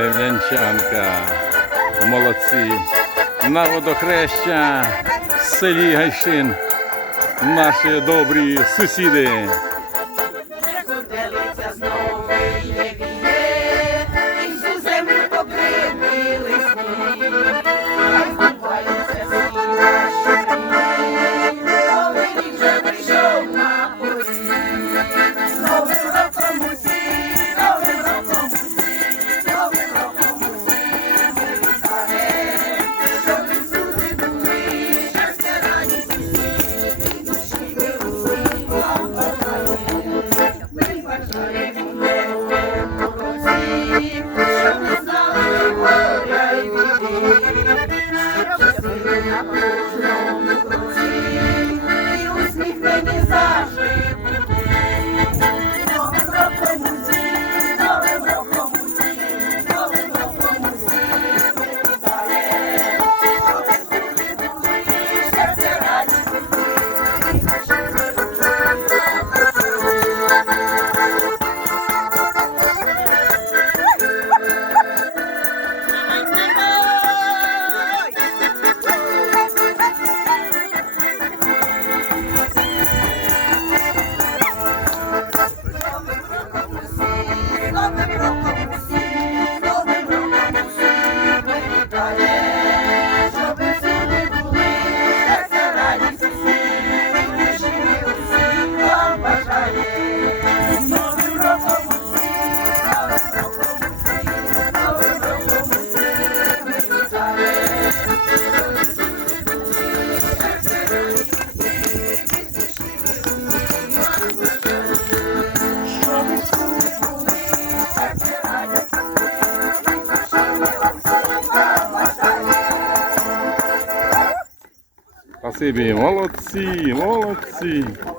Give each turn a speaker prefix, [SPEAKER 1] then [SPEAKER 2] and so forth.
[SPEAKER 1] Рівнянчанка. Молодці. На водохреща в селі Гайшин. Наші добрі сусіди.
[SPEAKER 2] Yeah.
[SPEAKER 1] Passei bem, olha lá de cima, olha lá de cima.